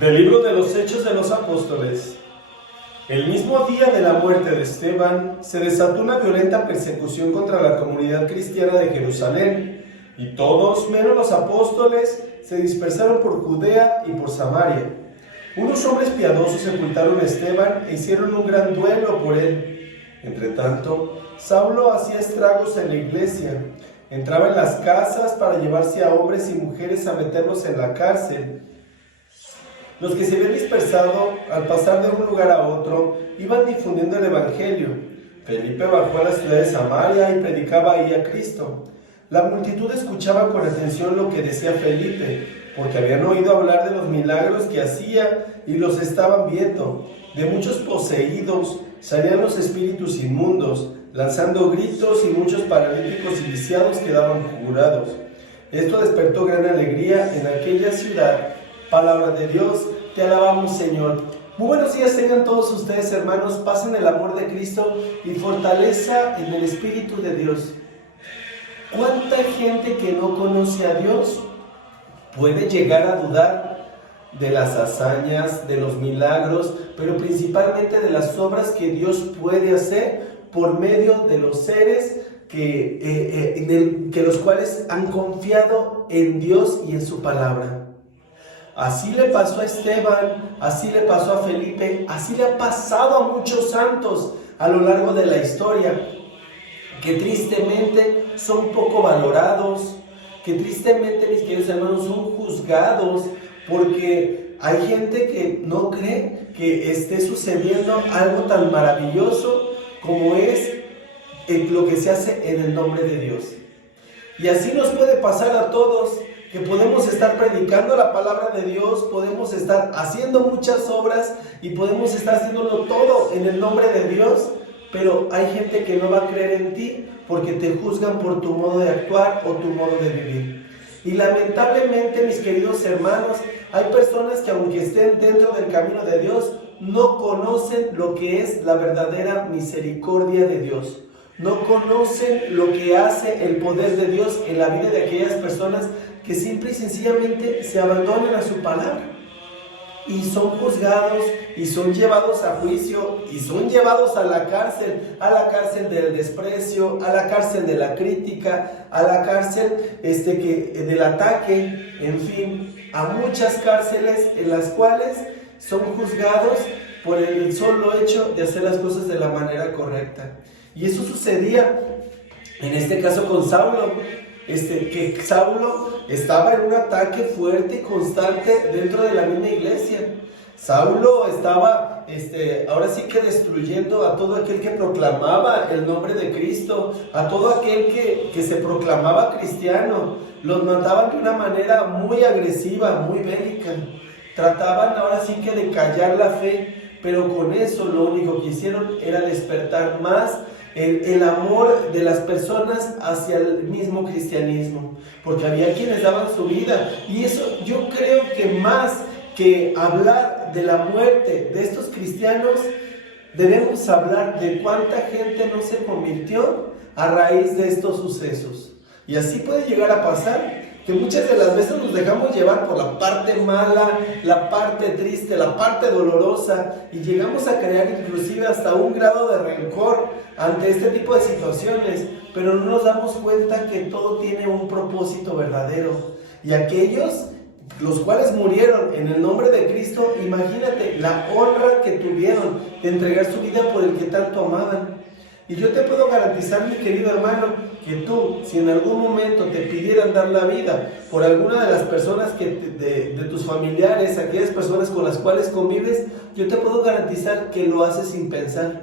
Del libro de los Hechos de los Apóstoles. El mismo día de la muerte de Esteban, se desató una violenta persecución contra la comunidad cristiana de Jerusalén, y todos, menos los apóstoles, se dispersaron por Judea y por Samaria. Unos hombres piadosos sepultaron a Esteban e hicieron un gran duelo por él. Entretanto, Saulo hacía estragos en la iglesia. Entraba en las casas para llevarse a hombres y mujeres a meterlos en la cárcel. Los que se habían dispersado, al pasar de un lugar a otro, iban difundiendo el evangelio. Felipe bajó a la ciudad de Samaria y predicaba ahí a Cristo. La multitud escuchaba con atención lo que decía Felipe, porque habían oído hablar de los milagros que hacía y los estaban viendo. De muchos poseídos salían los espíritus inmundos, lanzando gritos, y muchos paralíticos y lisiados quedaban curados. Esto despertó gran alegría en aquella ciudad. Palabra de Dios, te alabamos, Señor. Muy buenos días tengan todos ustedes, hermanos. Pasen el amor de Cristo y fortaleza en el Espíritu de Dios. ¿Cuánta gente que no conoce a Dios puede llegar a dudar de las hazañas, de los milagros, pero principalmente de las obras que Dios puede hacer por medio de los seres que los cuales han confiado en Dios y en su palabra? Así le pasó a Esteban, así le pasó a Felipe, así le ha pasado a muchos santos a lo largo de la historia, que tristemente son poco valorados, que tristemente, mis queridos hermanos, son juzgados, porque hay gente que no cree que esté sucediendo algo tan maravilloso como es lo que se hace en el nombre de Dios. Y así nos puede pasar a todos, que podemos estar predicando la palabra de Dios, podemos estar haciendo muchas obras y podemos estar haciéndolo todo en el nombre de Dios, pero hay gente que no va a creer en ti porque te juzgan por tu modo de actuar o tu modo de vivir. Y lamentablemente, mis queridos hermanos, hay personas que aunque estén dentro del camino de Dios, no conocen lo que es la verdadera misericordia de Dios. No conocen lo que hace el poder de Dios en la vida de aquellas personas que simple y sencillamente se abandonan a su palabra y son juzgados y son llevados a juicio y son llevados a la cárcel del desprecio, a la cárcel de la crítica, a la cárcel del ataque, en fin, a muchas cárceles en las cuales son juzgados por el solo hecho de hacer las cosas de la manera correcta. Y eso sucedía en este caso con Saulo, que Saulo estaba en un ataque fuerte y constante dentro de la misma iglesia. Saulo estaba ahora sí que destruyendo a todo aquel que proclamaba el nombre de Cristo, a todo aquel que se proclamaba cristiano. Los mataban de una manera muy agresiva, muy bélica. Trataban ahora sí que de callar la fe, pero con eso lo único que hicieron era despertar más el amor de las personas hacia el mismo cristianismo, porque había quienes daban su vida. Y eso, yo creo que más que hablar de la muerte de estos cristianos, debemos hablar de cuánta gente no se convirtió a raíz de estos sucesos. Y así puede llegar a pasar, que muchas de las veces nos dejamos llevar por la parte mala, la parte triste, la parte dolorosa, y llegamos a crear inclusive hasta un grado de rencor ante este tipo de situaciones, pero no nos damos cuenta que todo tiene un propósito verdadero. Y aquellos, los cuales murieron en el nombre de Cristo, imagínate la honra que tuvieron de entregar su vida por el que tanto amaban. Y yo te puedo garantizar, mi querido hermano, que tú, si en algún momento te pidieran dar la vida por alguna de las personas de tus familiares, aquellas personas con las cuales convives, yo te puedo garantizar que lo haces sin pensar.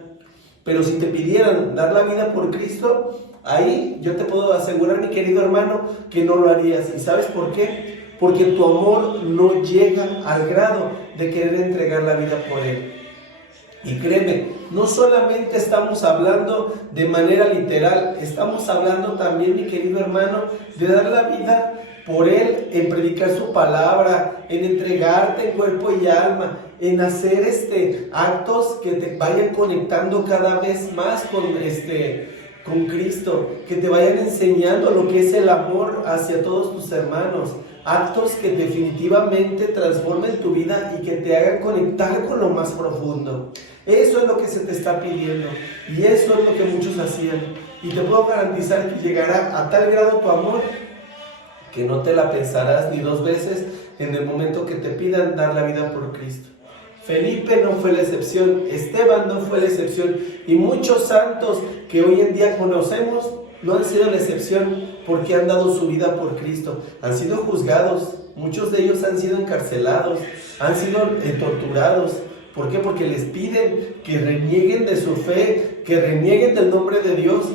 Pero si te pidieran dar la vida por Cristo, ahí yo te puedo asegurar, mi querido hermano, que no lo harías. ¿Y sabes por qué? Porque tu amor no llega al grado de querer entregar la vida por Él. Y créeme, no solamente estamos hablando de manera literal, estamos hablando también, mi querido hermano, de dar la vida por Él, en predicar su palabra, en entregarte en cuerpo y alma, en hacer actos que te vayan conectando cada vez más con Cristo, que te vayan enseñando lo que es el amor hacia todos tus hermanos, actos que definitivamente transformen tu vida y que te hagan conectar con lo más profundo. Eso es lo que se te está pidiendo y eso es lo que muchos hacían. Y te puedo garantizar que llegará a tal grado tu amor que no te la pensarás ni dos veces en el momento que te pidan dar la vida por Cristo. Felipe no fue la excepción, Esteban no fue la excepción, y muchos santos que hoy en día conocemos no han sido la excepción porque han dado su vida por Cristo. Han sido juzgados, muchos de ellos han sido encarcelados, han sido torturados. ¿Por qué? Porque les piden que renieguen de su fe, que renieguen del nombre de Dios,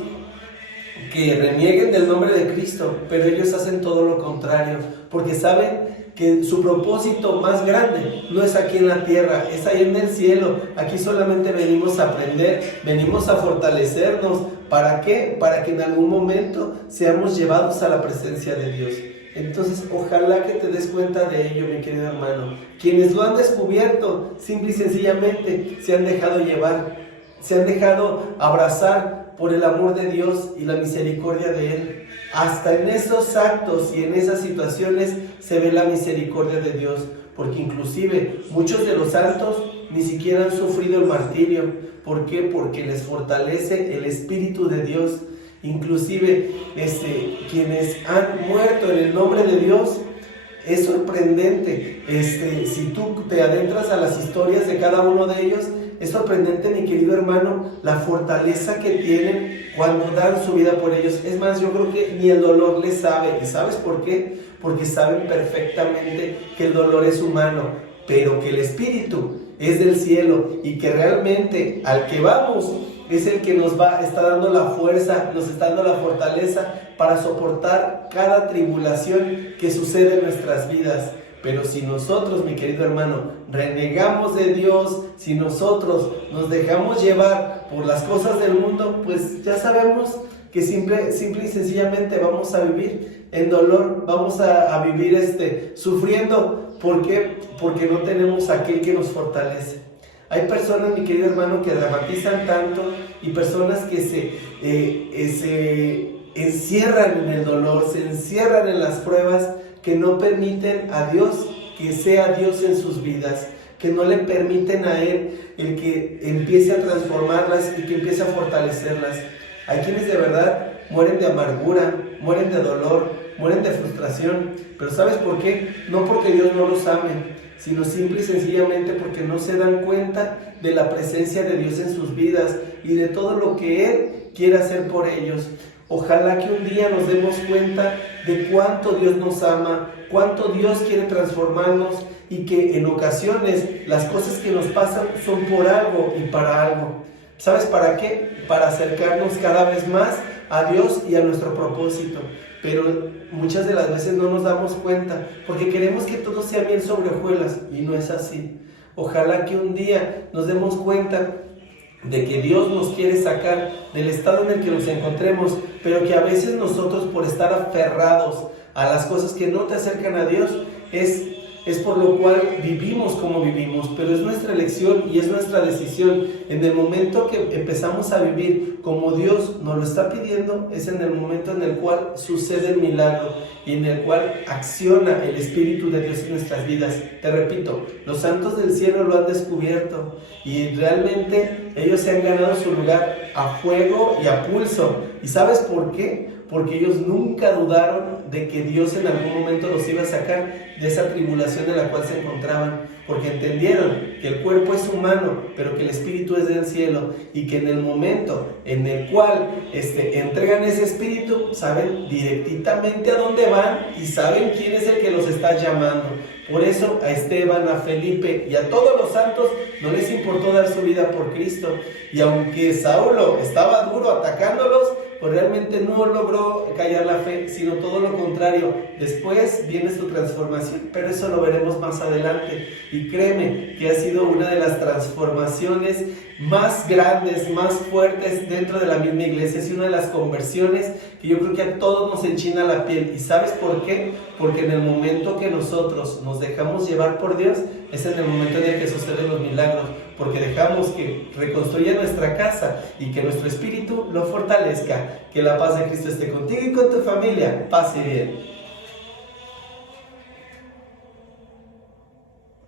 que renieguen del nombre de Cristo, pero ellos hacen todo lo contrario, porque saben que su propósito más grande no es aquí en la tierra, es ahí en el cielo. Aquí solamente venimos a aprender, venimos a fortalecernos. ¿Para qué? Para que en algún momento seamos llevados a la presencia de Dios. Entonces, ojalá que te des cuenta de ello, mi querido hermano. Quienes lo han descubierto, simple y sencillamente, se han dejado llevar, se han dejado abrazar por el amor de Dios y la misericordia de Él. Hasta en esos actos y en esas situaciones se ve la misericordia de Dios, porque inclusive muchos de los santos ni siquiera han sufrido el martirio. ¿Por qué? Porque les fortalece el Espíritu de Dios. Inclusive quienes han muerto en el nombre de Dios, es sorprendente. Si tú te adentras a las historias de cada uno de ellos, es sorprendente, mi querido hermano, la fortaleza que tienen cuando dan su vida por ellos. Es más, yo creo que ni el dolor les sabe. ¿Y sabes por qué? Porque saben perfectamente que el dolor es humano, pero que el Espíritu es del cielo y que realmente al que vamos es el que nos está dando la fuerza, nos está dando la fortaleza para soportar cada tribulación que sucede en nuestras vidas. Pero si nosotros, mi querido hermano, renegamos de Dios, si nosotros nos dejamos llevar por las cosas del mundo, pues ya sabemos que simple y sencillamente vamos a vivir en dolor, vamos a vivir sufriendo. ¿Por qué? Porque no tenemos aquel que nos fortalece. Hay personas, mi querido hermano, que dramatizan tanto y personas que se encierran en el dolor, se encierran en las pruebas, que no permiten a Dios que sea Dios en sus vidas, que no le permiten a Él el que empiece a transformarlas y que empiece a fortalecerlas. Hay quienes de verdad mueren de amargura, mueren de dolor, mueren de frustración, pero ¿sabes por qué? No porque Dios no los ame, sino simple y sencillamente porque no se dan cuenta de la presencia de Dios en sus vidas y de todo lo que Él quiere hacer por ellos. Ojalá que un día nos demos cuenta de cuánto Dios nos ama, cuánto Dios quiere transformarnos y que en ocasiones las cosas que nos pasan son por algo y para algo. ¿Sabes para qué? Para acercarnos cada vez más a Dios y a nuestro propósito. Pero muchas de las veces no nos damos cuenta porque queremos que todo sea bien sobre hojuelas y no es así. Ojalá que un día nos demos cuenta de que Dios nos quiere sacar del estado en el que nos encontremos, pero que a veces nosotros, por estar aferrados a las cosas que no te acercan a Dios, es por lo cual vivimos como vivimos. Pero es nuestra elección y es nuestra decisión. En el momento que empezamos a vivir como Dios nos lo está pidiendo, es en el momento en el cual sucede el milagro y en el cual acciona el Espíritu de Dios en nuestras vidas. Te repito, los santos del cielo lo han descubierto y realmente ellos se han ganado su lugar a fuego y a pulso. ¿Y sabes por qué? Porque ellos nunca dudaron de que Dios en algún momento los iba a sacar de esa tribulación en la cual se encontraban, porque entendieron que el cuerpo es humano, pero que el espíritu es del cielo, y que en el momento en el cual entregan ese espíritu, saben directamente a dónde van y saben quién es el que los está llamando. Por eso a Esteban, a Felipe y a todos los santos no les importó dar su vida por Cristo, y aunque Saulo estaba duro atacándolos, pues realmente no logró callar la fe, sino todo lo contrario. Después viene su transformación, pero eso lo veremos más adelante. Y créeme que ha sido una de las transformaciones más grandes, más fuertes dentro de la misma iglesia. Es una de las conversiones que yo creo que a todos nos enchina la piel. ¿Y sabes por qué? Porque en el momento que nosotros nos dejamos llevar por Dios, es en el momento en el que suceden los milagros. porque dejamos que reconstruya nuestra casa y que nuestro espíritu lo fortalezca. Que la paz de Cristo esté contigo y con tu familia. Pase bien.